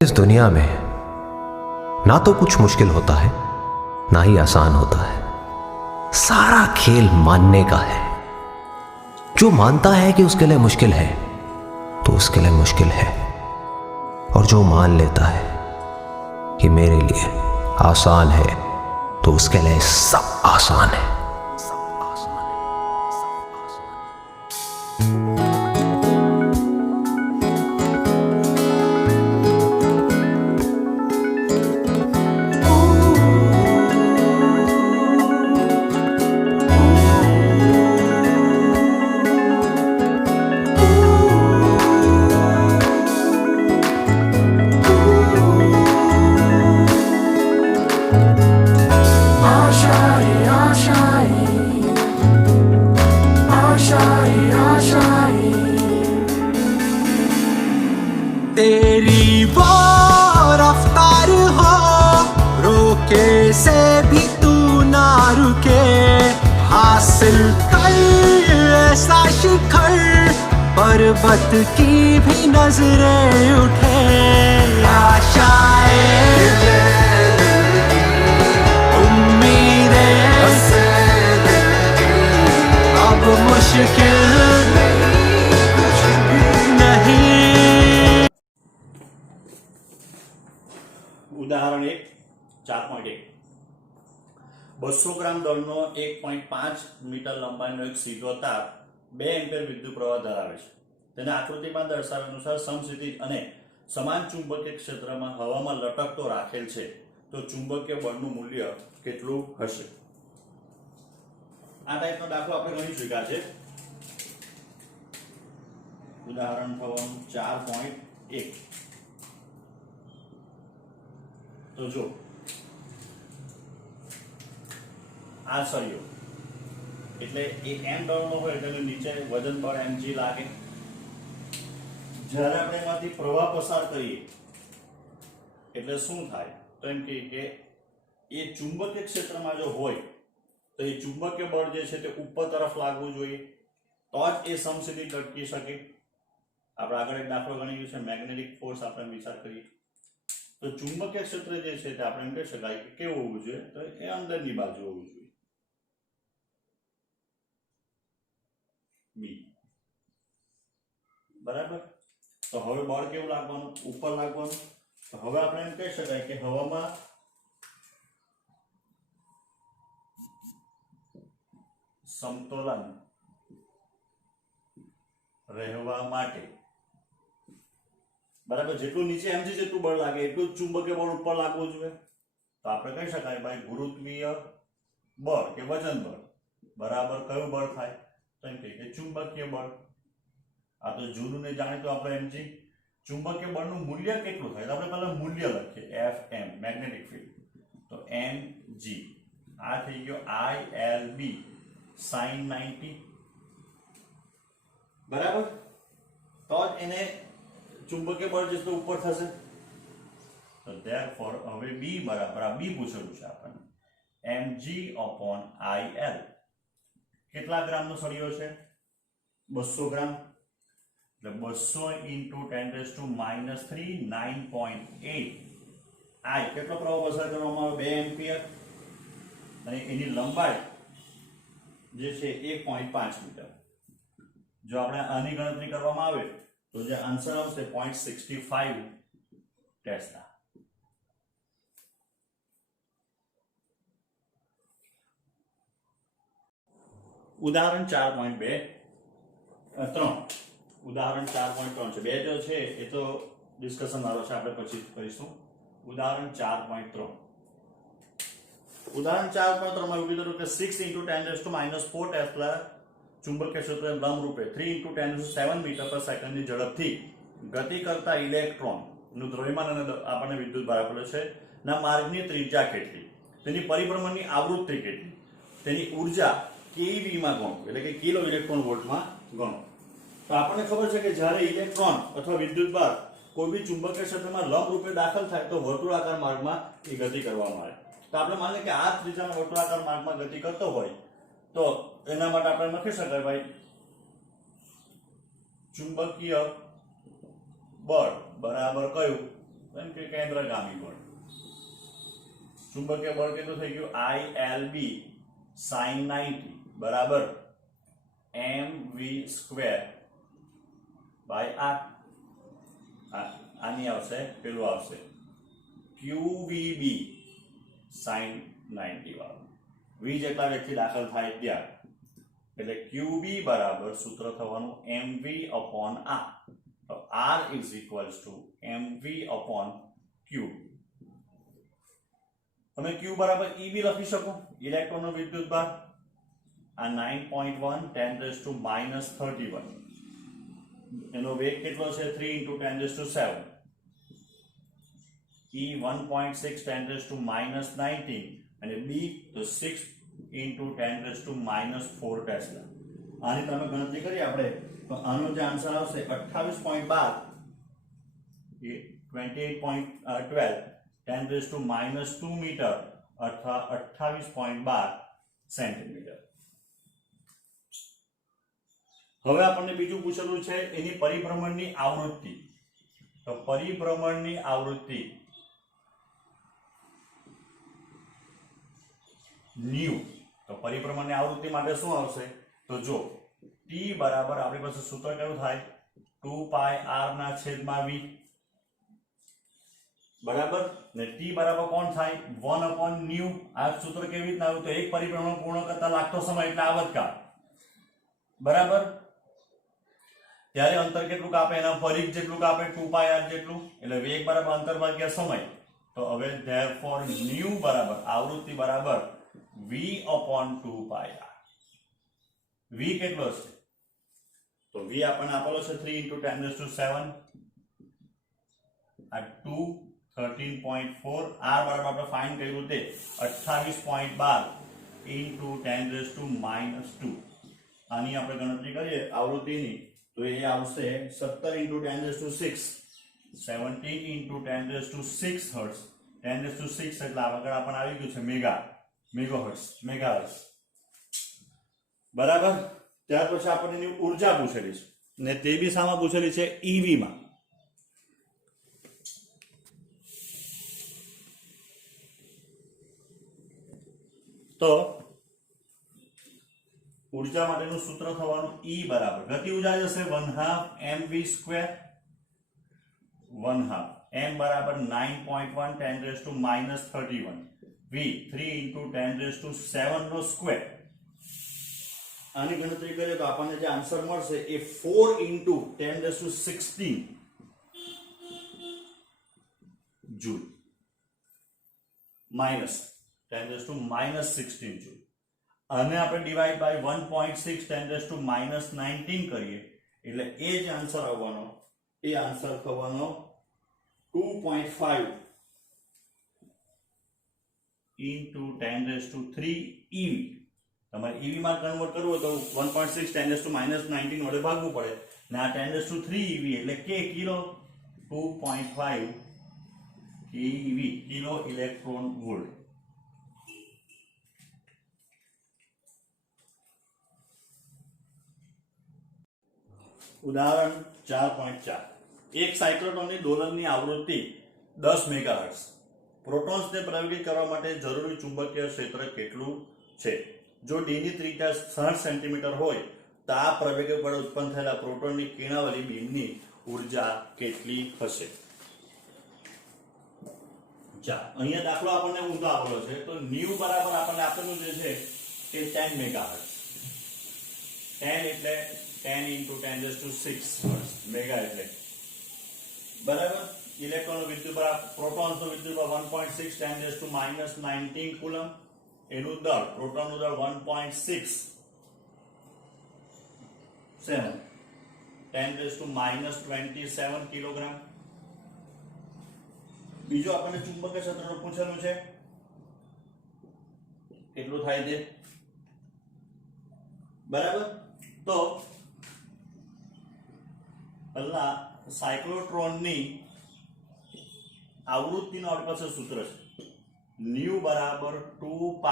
इस दुनिया में ना तो कुछ मुश्किल होता है ना ही आसान होता है। सारा खेल मानने का है। जो मानता है कि उसके लिए मुश्किल है तो उसके लिए मुश्किल है, और जो मान लेता है कि मेरे लिए आसान है तो उसके लिए सब आसान है। तेरी वो रफ्तार हो, रोके से भी तू ना रुके, हासिल कर ऐसा शिखर, पर्वत की भी नजरें उठे। आशाएं, उम्मीदें, अब मुश्किल उदाहरण 1 4.1 200 ગ્રામ દળનો 1.5 મીટર લંબાઈનો એક સીધો તાર 2 એમ્પિયર વિદ્યુત પ્રવાહ ધરાવે છે. તેને આકૃતિમાં દર્શાવ્યા અનુસાર સમસ્થિતિ અને સમાન ચુંબકીય ક્ષેત્રમાં હવામાં લટકતો રાખેલ છે, તો ચુંબકીય બળનું મૂલ્ય કેટલું હશે? આ ટાઈપનો દાખલો આપણે ગણી ચૂક્યા છે. ઉદાહરણ 4.1 તો જો આ સળિયો એટલે એ એમ દળનો હોય એટલે નીચે વજન બળ mg લાગે. જ્યારે આપણે એમાંથી પ્રવાહ પસાર કરીએ એટલે શું થાય? તો એમ કે એ ચુંબકીય ક્ષેત્રમાં જો હોય તો એ ચુંબકીય બળ જે છે તે ઉપર તરફ લાગવું જોઈએ, તો જ એ સમસ્થિતિ ટકી શકે. આપણે આગળ એક દાખલો ગણી છે મેગ્નેટિક ફોર્સ. આપણે વિચાર કરીએ તો ચુંબકીય ક્ષેત્ર જે છે તે આપણે એમ કહી શકાય કે કેવું હોવું જોઈએ? તો એ અંદરની બાજુ હોવું જોઈએ, બી. બરાબર. તો હવે બળ કેવું લાગવાનું? ઉપર લાગવાનું. તો હવે આપણે એમ કહી શકાય કે હવામાં સમતોલન રહેવા માટે બરાબર જેટલું નીચે mg જેટલું બળ લાગે એટલું જ ચુંબકીય બળ ઉપર લાગવું જોઈએ. તો આપણે કહી શકાય ભાઈ ગુરુત્વીય બળ કે વજન બળ બરાબર કયું બળ થાય? તો એમ કે ચુંબકીય બળ. આ તો જૂનું ને જાણીતું આપણે mg. ચુંબકીય બળનું મૂલ્ય કેટલું થાય? તો આપણે પહેલા મૂલ્ય લખીએ fm મેગ્નેટિક ફિલ્ડ. તો mg આ થઈ ગયો ILB sin 90 બરાબર. તો જ એને ચુંબકીય બળ જેટલું ઉપર થશે. તો therefore હવે b બરાબર આ b પૂછેલું છે આપણને mg/il. કેટલા ગ્રામનો સળિયો છે? 200 ગ્રામ. એટલે 200 × 10⁻³ 9.8 I કેટલો પ્રવાહ પસાર કરવામાં આવે? 2 એમ્પિયર. અને એની લંબાઈ જે છે 1.5 મીટર. જો આપણે આની ગણતરી કરવામાં આવે તો જે આન્સર આવશે 0.65 ટેસ્લા. ઉદાહરણ 4.2 3 ઉદાહરણ 4.3 છે. બે જો છે એ તો ડિસ્કશન વાળો છે, આપણે પછી કરીશું. ઉદાહરણ 4.3 ઉદાહરણ 4.3 માં એવું કીધું કે 6 × 10⁻⁴ ટેસ્લા ચુંબકીય ક્ષેત્ર લંબરૂપે 3 × 10⁷ મીટર પર સેકન્ડની ઝડપથી ગતિ કરતા ઇલેક્ટ્રોન નું દ્રવ્યમાન અને આપણને વિદ્યુત ભાર આપેલો છે ના માર્ગની ત્રિજ્યા કેટલી, તેની પરિભ્રમણની આવૃત્તિ કેટલી, તેની ઉર્જા કેવી માં ગણો, એટલે કે કિલો ઇલેક્ટ્રોન વોલ્ટમાં ગણો. તો આપણને ખબર છે કે જ્યારે ઇલેક્ટ્રોન અથવા વિદ્યુત ભાર કોઈ બી ચુંબકીય ક્ષેત્રમાં લંબરૂપે દાખલ થાય તો વર્તુળાકાર માર્ગમાં એ ગતિ કરવામાં આવે. તો આપણે માનીએ કે આ ત્રિજ્યાના વર્તુળાકાર માર્ગમાં ગતિ કરતો હોય તો એના માટે આપણે લખી શકાય ભાઈ ચુંબકીય બળ બરાબર કયું? એમ કે કેન્દ્રગામી બળ. ચુંબકીય બળ કેટલું થઈ ગયું? ILB sin 90 બરાબર mv સ્ક્વેર બાય r. આની આવશે, પેલું આવશે QVB sin 90 વાળું. v જેટલા વ્યક્તિ દાખલ થાય ત્યાં, એટલે QB બરાબર સૂત્ર થવાનું mv upon r. તો r is equals to mv upon q. તમે q બરાબર EB લખી શકો, ઇલેક્ટ્રોનનો વિદ્યુતભાર. આ 9.1 10⁻31. એનો વેગ કેટલો છે? 3 × 10⁻7. E 1.6 10⁻19 અને B તો 6 × 10⁻4 ટેસ્લા. આની તમે ગણતરી કરી આપણે તો આનો જે આન્સર આવશે 28.12 એ 28.12 10⁻2 મીટર અથવા 28.12 સેન્ટીમીટર. હવે આપણને બીજું પૂછેલું છે એની પરિભ્રમણની આવૃત્તિ. તો પરિભ્રમણની આવૃત્તિ ન્યુ. તો પરિભ્રમણની આવૃત્તિ માટે શું આવશે? તો જો t બરાબર આપણી પાસે સૂત્ર કેવું થાય? 2πr/v બરાબર ને t બરાબર કોણ થાય? 1/ν. આ સૂત્ર કેવી રીતના આવ્યું? તો એક પરિભ્રમણ પૂર્ણ કરતા લાગતો સમય એટલે આવર્તકાળ બરાબર. ત્યારે અંતર કેટલું કાપે? એના પરિઘ જેટલું કાપે, 2πr જેટલું. એટલે વેગ બરાબર અંતર ભાગ્યા સમય. તો હવે therefore ન્યુ બરાબર આવૃત્તિ બરાબર v/2πr. v કેટલો છે? તો v આપણને આપેલો છે 3 × 10⁻7. આ 2 13.4. r બરાબર આપણે ફાઇન્ડ કર્યું તે 28.12 × 10⁻². આની આપણે ગણતરી કરીએ આવૃત્તિની તો એ આવશે 17 × 10⁻6. 17 × 10⁻6 હર્ટ્ઝ. 10⁻6 એટલે આગળ આપણને આવી ગયું છે મેગાહર્ટ્ઝ બરાબર. ત્યાર પછી આપણને એની ઉર્જા પૂછેલી છે ને તે બી શામાં પૂછેલી છે? EV માં. તો ઉર્જા માટેનું સૂત્ર થવાનું E બરાબર ગતિ ઉર્જા જશે 1/2 mv સ્ક્વેર. 1/2 m બરાબર 9.1 10⁻31. v 3 × 10⁻7 નો સ્ક્વેર. આની ગણતરી કરીએ તો આપણને જે આન્સર મળશે એ 4 × 10⁻16 જૂલ માઇનસ 10⁻16 જૂલ. અને આપણે ડિવાઈડ બાય 1.6 10⁻19 કરીએ એટલે એ જ આન્સર આવવાનો, એ આન્સર થવાનો 2.5 × 10⁻3 EV. તમારે EV માં કન્વર્ટ કરવું હોય તો 1.6 10⁻19 વડે ભાગવું પડે ને આ 10⁻3 EV એટલે કે kilo 2.5 keV kilo electron volt. ઉદાહરણ 4.4. એક સાયક્લોટ્રોનની દોલનની આવૃત્તિ 10 મેગાહર્ટ્ઝ. પ્રોટોન્સને પ્રવેગિત કરવા માટે જરૂરી ચુંબકીય ક્ષેત્ર કેટલું છે? જો d ની ત્રિજ્યા 60 સેન્ટીમીટર હોય તો આ પ્રવેગ વડે ઉત્પન્ન થયેલા પ્રોટોનની કિરણાવલી બીમની ઉર્જા કેટલી હશે? અહીંયા દાખલો આપણને ઊંધો આપેલો છે તો ન્યુ બરાબર આપણને આપેલું જે છે એ 10 મેગાહર્ટ્ઝ. 10 એટલે 10 × 10⁻6 મેગા એટલે બરાબર. ઇલેક્ટ્રોનનો વિદ્યુતભાર, પ્રોટોન્સનો વિદ્યુતભાર 1.6 10⁻19 કુલમ. એનું દળ, પ્રોટોનનું દળ 1.6 10⁻27 કિલોગ્રામ. બીજું આપણને ચુંબકીય ક્ષેત્રનું પૂછેલું છે કેટલું થાય તે બરાબર. તો પહેલા સાયક્લોટ્રોનની આવૃત્તિનો આપણી પાસે સૂત્ર છે ન્યુ બરાબર 2π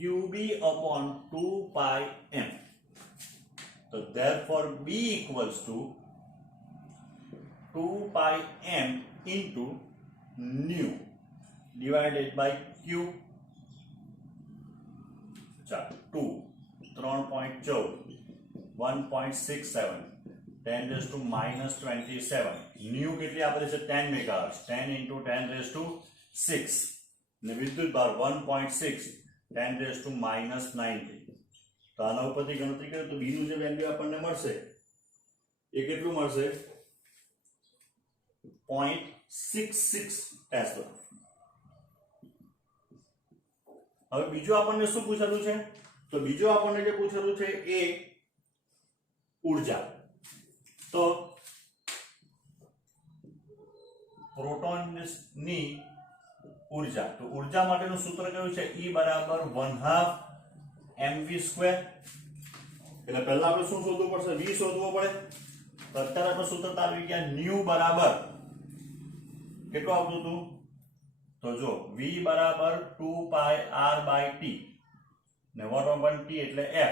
QB upon 2πm. તો therefore b equals to 2 pi m into nu divided by q. ચાલો 2 3.14 1.67 10 raised to minus 27 ન્યુ કેટલી આપેલી છે 10 મેગાહર્ટ્ઝ 10 into 10 raised to 6 ને વિદ્યુત ભાર 1.6 10 raised to minus 90. તો આના ઉપરથી ગણતરી કરીએ તો b નું જે વેલ્યુ આપણને મળશે એ કેટલું મળશે 0.66 ટેસ્લા. હવે બીજું આપણને શું પૂછેલું છે? તો બીજું આપણને જે પૂછેલું છે એ ઉર્જા. તો પ્રોટોનની ઉર્જા, તો ઉર્જા માટેનું સૂત્ર કયું છે? E બરાબર 1/2 mv². એટલે પહેલા આપણે શું શોધવું પડશે? v શોધવો પડે. તો અત્યારે આપણે સૂત્ર આવી ગયા ન્યુ બરાબર કેટલું આવતું હતું? તો જો v બરાબર 2 pi r by t ને 1/t એટલે f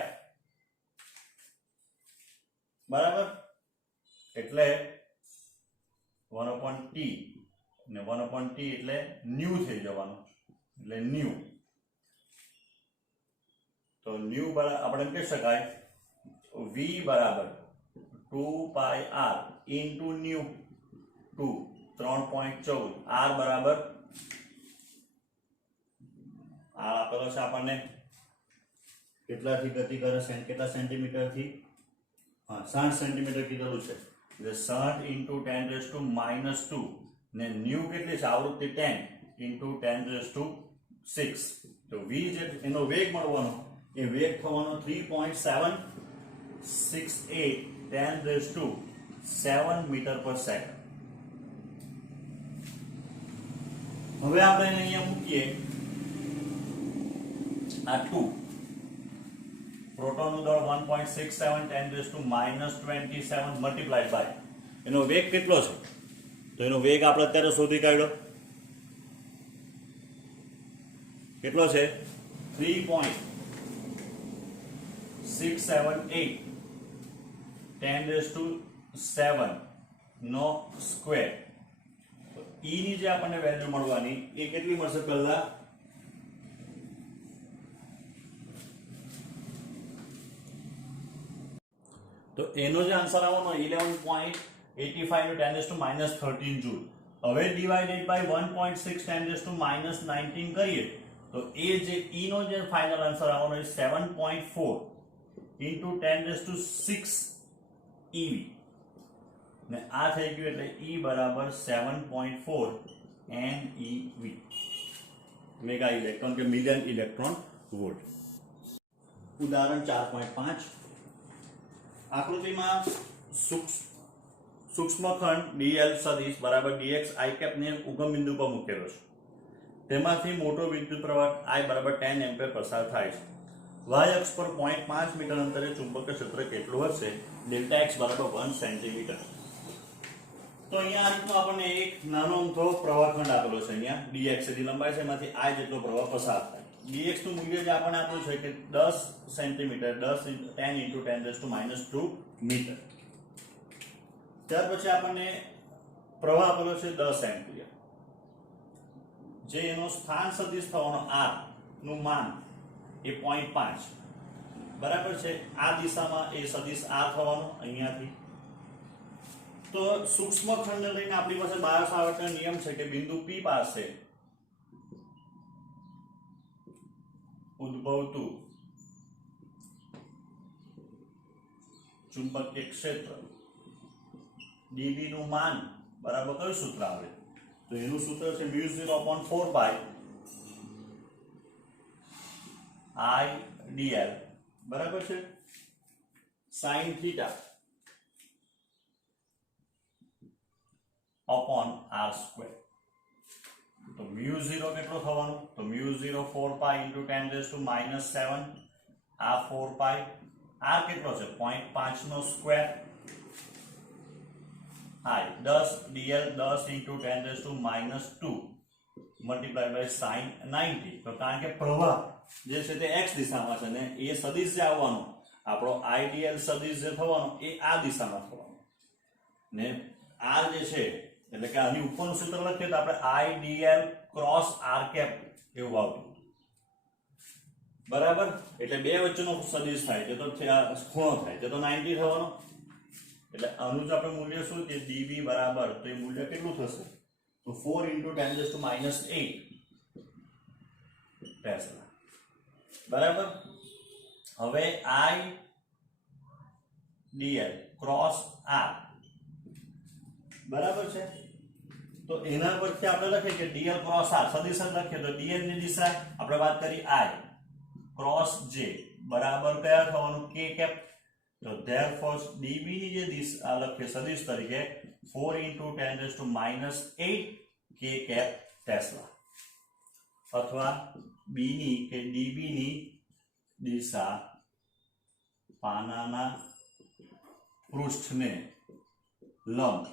બરાબર, એટલે 1/t ને 1/t એટલે ન્યુ થઈ જવાનું, એટલે ન્યુ. તો ન્યુ બરાબર આપણે એમ કહી શકાય v બરાબર 2 pi r into new 2 3.14 r બરાબર આ આપેલો છે આપણને કેટલાથી ગતિ કરે છે, કેટલા સેન્ટીમીટર થી? હા 60 સેન્ટીમીટર કીધેલું છે, એટલે 60 into 10 raised to minus 2 ને ન્યુ કેટલી છે? આવૃત્તિ 10 into 10 raised to 6. તો v જે એનો વેગ મળવાનો એ વેગ થવાનો 3.768 10 raised to 7 મીટર પર સેકન્ડ. હવે આપણે અહીંયા મૂકીએ આ 2 પ્રોટોનનું દળ 1.67 10 raised to minus 27 multiplied by એનો વેગ કેટલો છે? તો એનો વેગ આપણે અત્યારે શોધી કાઢ્યો કેટલો છે? 3.678 10 raised to 7 નો સ્ક્વેર. તો e ની જે આપણને વેલ્યુ મળવાની એ કેટલી મળશે? પહેલા તો એનો જે આન્સર આવવાનો 11.85 10 raised to minus 13 જૂલ. હવે divided by 1.6 10 raised to minus 19 કરીએ તો એ જે e નો જે ફાઇનલ આન્સર આવવાનો એ 7.4 into 10 raised to 6 eV ને આ થઈ ગયું એટલે e બરાબર 7.4 MeV મેગા ઇલેક્ટ્રોન કે મિલિયન ઇલેક્ટ્રોન વોલ્ટ. ઉદાહરણ 4.5 આકૃતિમાં સૂક્ષ્મખંડ dl સદિશ બરાબર dx i cap ને ઉગમ બિંદુ પર મૂકેલો છે. તેમાંથી મોટો વિદ્યુત પ્રવાહ I બરાબર 10 એમ્પિયર પસાર થાય છે. y અક્ષ પર 0.5 મીટર અંતરે ચુંબકીય ક્ષેત્ર કેટલું હશે? ડેલ્ટા x બરાબર 1 સેન્ટીમીટર. તો અહીંયા આ રીતનો આપણને એક નાનો અમથો પ્રવાહખંડ આપેલો છે. અહીંયા dx ની લંબાઈ છે, એમાંથી I જેટલો પ્રવાહ પસાર થાય. dx નું મૂલ્ય જે આપણને આપ્યું છે કે 10 centimetre 10 into 10 raised to minus 2 metre. ત્યાર પછી આપણને પ્રવાહ આપેલો છે 10 એમ્પિયર, જે એનો સ્થાન સદિશ થવાનો r નું માન એ 0.5 બરાબર છે. આ દિશામાં એ સદિશ r થવાનો અહીંયાથી. તો સૂક્ષ્મ ખંડને લઈને આપણી પાસે બાયો સાવર્ટનો નિયમ છે કે બિંદુ P પાસે ઉદ્ભવતું ચુંબકીય ક્ષેત્ર dB નું માન બરાબર કયું સૂત્ર આવે? તો એનું સૂત્ર છે μ0/4 પાઈ I dl બરાબર છે sin θ upon r square. તો μ0 કેટલો થવાનો? તો μ0 4 પાઈ into 10 raised to minus 7 આ 4 પાઈ r કેટલો છે? 0.5 નો square I 10 dl 10 into 10 raised to minus 2 multiplied by sin 90. તો કારણ કે પ્રવાહ જે છે તે x દિશામાં છે ને એ સદિશ જે આવવાનો આપણો આઈડીએલ સદિશ જે થવાનો એ આ દિશામાં થવાનો ને આર જે છે એટલે કે આની ઉપરનું સૂત્ર લખીએ તો આપણે આઈડીએલ ક્રોસ આર કેપ એવું આવતું, બરાબર. એટલે બે વચ્ચેનો સદિશ થાય છે તો ખૂણો થાય છે તો 90 થવાનો. એટલે આનું જ આપણે મૂલ્ય શું કે dv બરાબર, તો એ મૂલ્ય કેટલું થશે તો 4 × 10⁻8 ટેસ્લા, બરાબર. હવે I dl ક્રોસ r બરાબર છે, તો એના પરથી આપણે લખીએ કે dl ક્રોસ r સદિશ લખીએ તો dl ની દિશા આપણે વાત કરી I ક્રોસ j બરાબર કયા થવાનું k કેપ. તો therefore db ની જે દિશા લખીએ સદિશ તરીકે 4 × 10⁻8 k કેપ ટેસ્લા, અથવા b ની કે db ની દિશા પાનાના પૃષ્ઠને લંબ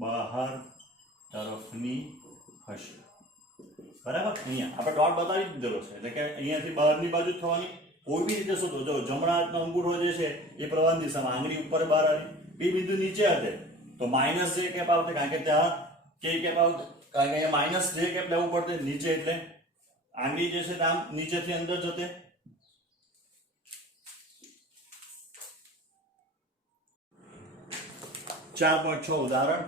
બહાર તરફની હશે, બરાબર. અહીંયા આપણે ડોટ બતાવી દીધેલો છે એટલે કે અહીંયાથી બહારની બાજુ થવાની. કોઈ બી રીતે શું તો જો જમણા હાથનો અંગૂઠો જે છે એ પ્રવાહની દિશામાં, આંગળી ઉપર બહાર આવી, બી બિંદુ નીચે હશે તો માઇનસ જે કેપ આવશે, કારણ કે ત્યાં કે કેપ આવશે, કારણ કે અહીંયા માઇનસ જે કેપ લેવું પડશે નીચે, એટલે આંગળી જે છે આમ નીચેથી અંદર જતે. ચાર 4.6 ઉદાહરણ.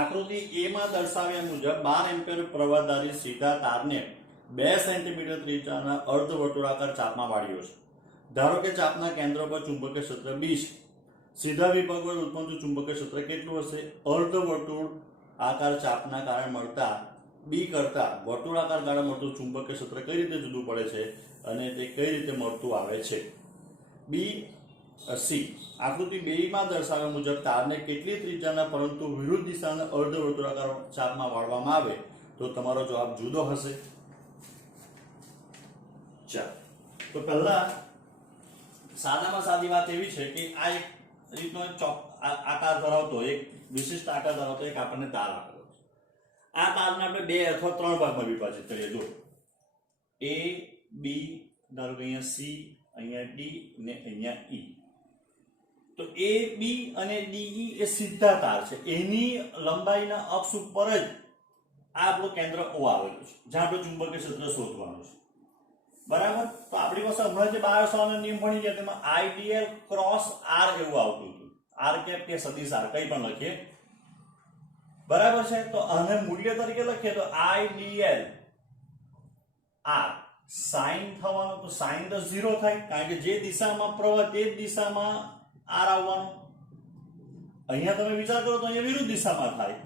આકૃતિ એ માં દર્શાવ્યા મુજબ 12 એમ્પિયર પ્રવાહધારી સીધા તારને 2 સેન્ટીમીટર ત્રિજ્યાના અર્ધવર્તુળાકાર ચાપમાં વાળ્યો છે. ધારો કે ચાપના કેન્દ્ર પર ચુંબકીય ક્ષેત્ર B છે. સીધા વિભાગ વડે ઉત્પન્ન ચુંબકીય ક્ષેત્ર કેટલું હશે? અર્ધવર્તુળ આકાર ચાપના કારણે મળતા B કરતા વર્તુળાકાર કારણે મળતું ચુંબકીય ક્ષેત્ર કઈ રીતે જુદું પડે છે અને તે કઈ રીતે મળતું આવે છે? C. આકૃતિ 2 માં દર્શાવ્યા મુજબ તારને કેટલી ત્રિજ્યાના પરંતુ વિરુદ્ધ દિશાના અર્ધવર્તુળાકાર ચાપમાં વાળવામાં આવે તો તમારો જવાબ જુદો હશે. ચાલો, તો પહેલા સાદામાં સાદી વાત એવી છે કે આ એક રીતનો આકાર ધરાવતો, એક વિશિષ્ટ આકાર ધરાવતો એક આપણને તાર આપેલો છે. આ તારને આપણે 2 અથવા 3 ભાગમાં વિભાજિત કરીએ. જો A B, ધારો કે અહીંયા C, અહીંયા D ને અહીંયા E. તો A B અને DE એ સીધા તાર છે, એની લંબાઈના અક્ષ ઉપર જ આ આપણું કેન્દ્ર O આવેલું છે જ્યાં આપણે ચુંબકીય ક્ષેત્ર શોધવાનું છે, બરાબર. તો આપણી પાસે હમણાં જે 12 સાલનો નિયમ ભણી ગયા તેમાં આઈડીએલ ક્રોસ r એવું આવતું હતું, r કેપ કે સદિશ r કંઈ પણ લખીએ, બરાબર છે. તો આને મૂલ્ય તરીકે લખીએ તો આઈડીએલ r સાઇન થવાનો, તો સાઇન તો 0 થાય કારણ કે જે દિશામાં પ્રવાહ તે જ દિશામાં r આવવાનો. અહીંયા તમે વિચાર કરો તો અહીંયા વિરુદ્ધ દિશામાં થાય,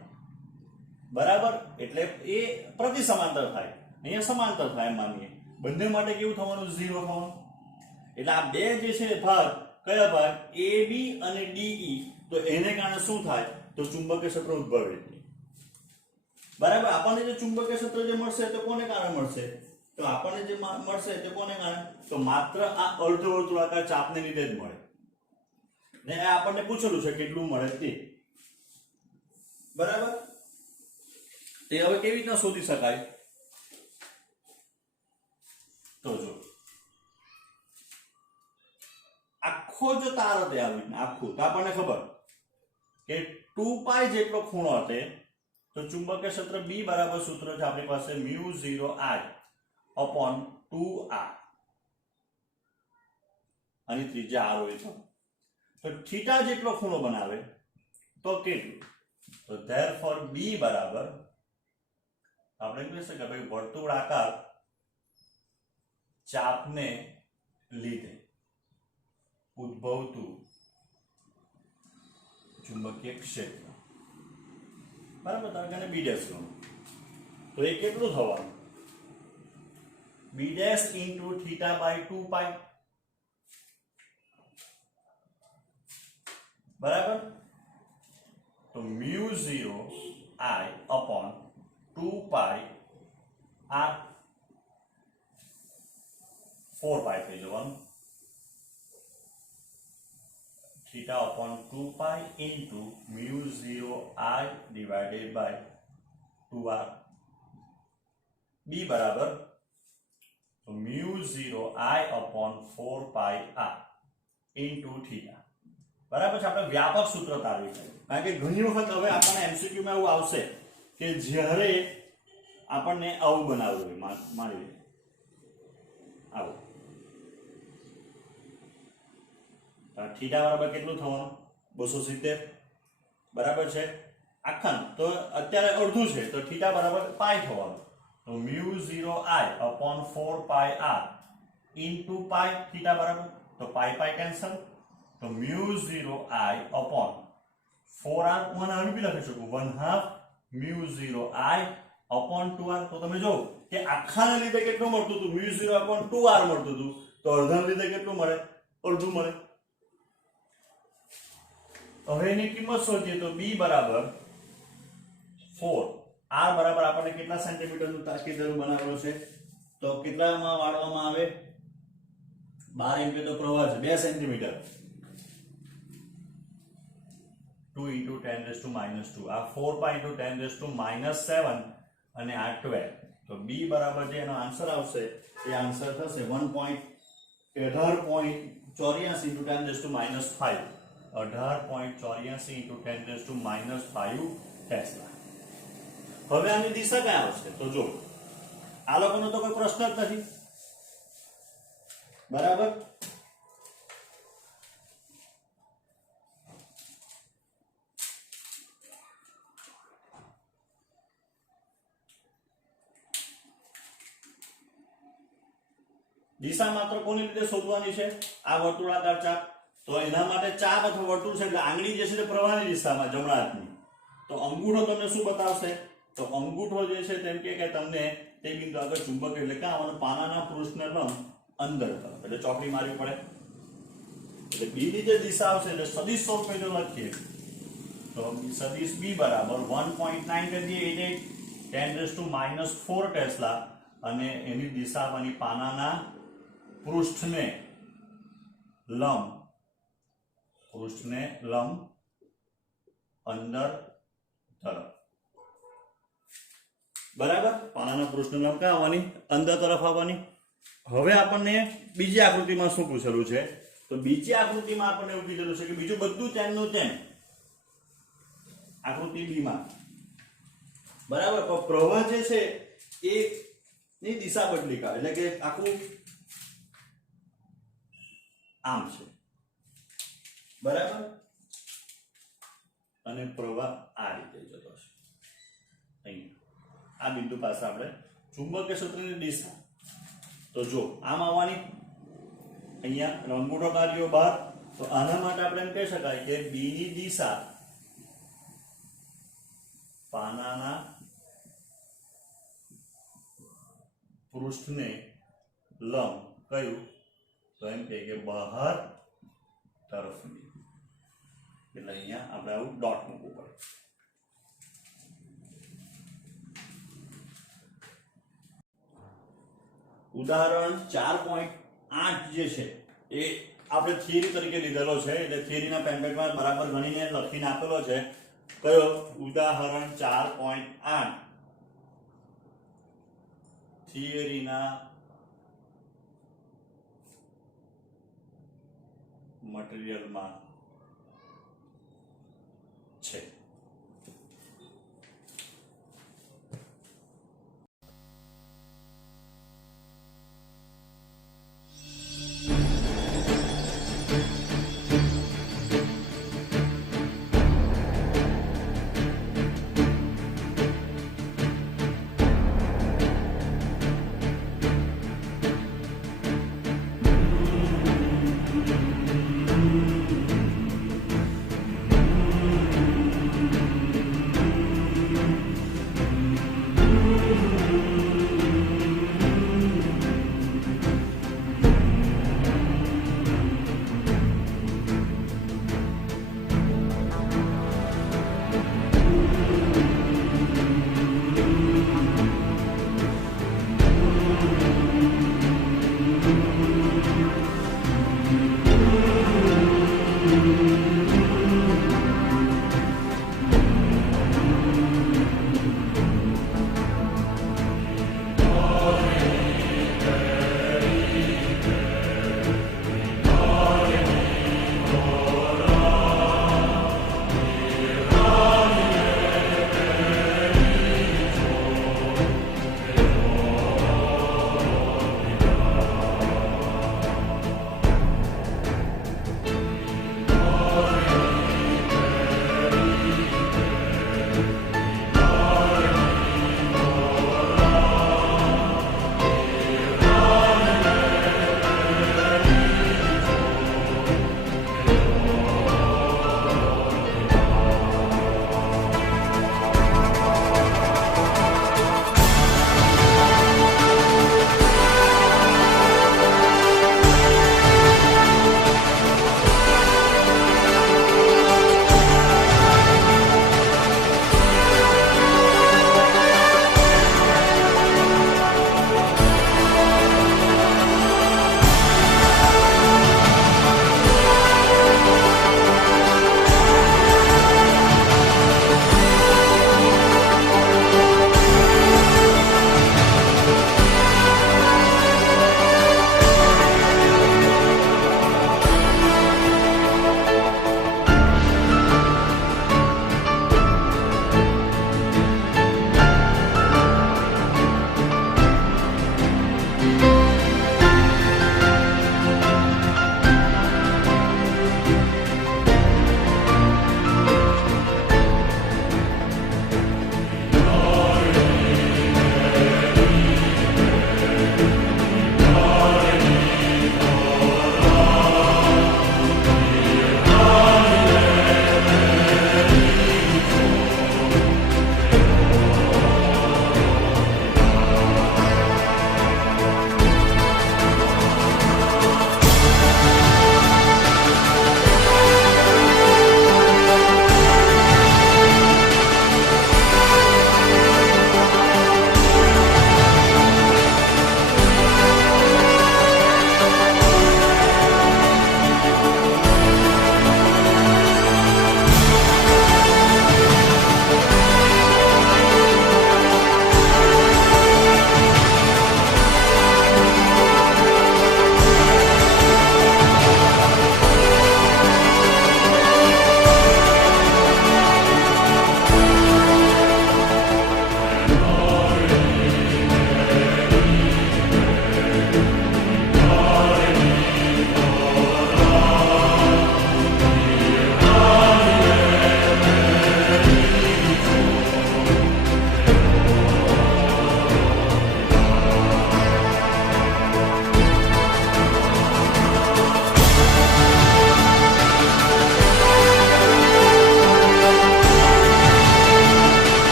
બરાબર, એટલે એ પ્રતિ સમાંતર થાય, અહીંયા સમાંતર થાય માનીએ. બંને માટે કેવું થવાનું? 0 થવાનું. એટલે આ બે જે છે ભાગ, કયા ભાગ? AB અને DE, તો એને કારણે શું થાય તો ચુંબકીય ક્ષેત્ર ઉદ્ભવે, બરાબર. આપણને જે ચુંબકીય ક્ષેત્ર જે મળશે તો કોને કારણે મળશે? તો આપણને જે મળશે તે કોને કારણે? તો માત્ર આ અર્ધવર્તુળાકાર ચાપને લીધે જ મળે ને. આ આપણને પૂછેલું છે કેટલું મળે તે, બરાબર. તે હવે કેવી રીતના શોધી શકાય? તો જો આખો જો તાર હતે આવીને આખું, તો આપણને ખબર કે 2π જેટલો ખૂણો હતે તો ચુંબકીય ક્ષેત્ર B બરાબર સૂત્ર છે આપણી પાસે μ0I/2r, અને ત્રિજ્યા r હોય તો થીટા જેટલો ખૂણો બનાવે તો કેટલું? તો therefore B બરાબર આપણે કહી શકીએ કે ભાઈ વર્તુળાકાર ચાપને લીધે ઉદ્ભવતું ચુંબકીય ક્ષેત્ર, બરાબર. તારે B' ગણો તો એ કેટલું થવાનું? B' × θ/2π, બરાબર. તો μ0I/2π આ 4π થઈ જવાનું, θ/2π into μ0I/2r. B બરાબર તો μ0I/4πr ઇન્ટુ થીટા. બરાબર છે. આપણે વ્યાપક સૂત્ર તારવી છે, કારણ કે ઘણી વખત હવે આપણને MCQ માં એવું આવશે કે જ્યારે આપણને આવું બનાવવું હોય, માની લે આવું, થીટા બરાબર કેટલું થવાનું? 270. બરાબર છે. આખા તો અત્યારે અડધું છે તો થીટા બરાબર પાઈ થવાનું. તો μ0I upon 4πr into પાઈ થીટા બરાબર, તો પાઈ કેન્સલ, તો μ0I upon 4r 1/2 બી લખી શકું, 1/2 μ0I upon 2r. તો તમે જો કે આખાને લીધે કેટલું મળતું હતું? μ0 upon 2r મળતું હતું, તો અડધાને લીધે કેટલું મળે? અડધું મળે. હવે એની કિંમત શોધીએ તો b બરાબર 4, r બરાબર આપણને કેટલા સેન્ટીમીટરનું તાકીદરું બનાવેલું છે? તો કેટલામાં વાળવામાં આવે? 12 એમ્પિયર તો પ્રવાહ છે, 2 સેન્ટીમીટર. 2 × 10⁻². આ 4π × 10⁻7 અને આ 12. તો b બરાબર જે એનો આન્સર આવશે એ આન્સર થશે 18.84 × 10⁻5. 18.84 × 10⁻5 ટેસ્લા. હવે આની દિશા ક્યાં આવશે? તો જો આ લોકોનો તો કોઈ પ્રશ્ન જ નથી. બરાબર. દિશા માત્ર કોની રીતે શોધવાની છે? આ વર્તુળાકાર ચાપ. તો એના માટે ચાપ અથવા વર્તુળ છે એટલે આંગળી જે છે તે પ્રવાહની દિશામાં, જમણા હાથની. તો અંગૂઠો તમને શું બતાવશે? તો અંગૂઠો જે છે તેમ કે તમને તે બિંદુ આગળ ચુંબક એટલે કે આવવાનું પાનાના પૃષ્ઠને લંબ અંદર તરફ, એટલે ચોકડી મારવી પડે. એટલે b ની જે દિશા આવશે એટલે સદિશ સ્વરૂપે જો લખીએ તો સદિશ b બરાબર 1.988 10⁻4 ટેસ્લા, અને એની દિશા આવવાની પાનાના પૃષ્ઠને લંબ, અંદર તરફ. બરાબર. પાનાના પૃષ્ઠને લંબ ક્યાં આવવાની? અંદર તરફ આવવાની. હવે આપણને બીજી આકૃતિમાં શું પૂછેલું છે? તો બીજી આકૃતિમાં આપણને એવું કીધેલું છે કે બીજું બધું તેમનું તેમ આકૃતિ b માં. બરાબર. તો પ્રવાહ જે છે એ ની દિશા બદલી કરે, એટલે કે આખું આમ છે. બરાબર. અને પ્રવાહ આ રીતે જતો છે. અહીંયા આ બિંદુ પાસે આપણે ચુંબકીય ક્ષેત્રની દિશા તો જો આમ આવવાની, અહીંયા અંગૂઠો કાઢ્યો બહાર, તો આના માટે આપણે એમ કહી શકાય કે b ની દિશા પાનાના પૃષ્ઠને લંબ કયું? તો એમ કે બહાર તરફની. એટલે અહીંયા આપણે આવું ડોટ મૂકવું પડે. ઉદાહરણ 4.8 જે છે એ આપણે થિયરી તરીકે લીધેલો છે, એટલે થિયરીના પેમ્પલેટમાં બરાબર ગણીને લખીને આપેલો છે. કયો? ઉદાહરણ 4.8 થિયરીના મટીરીયલમાં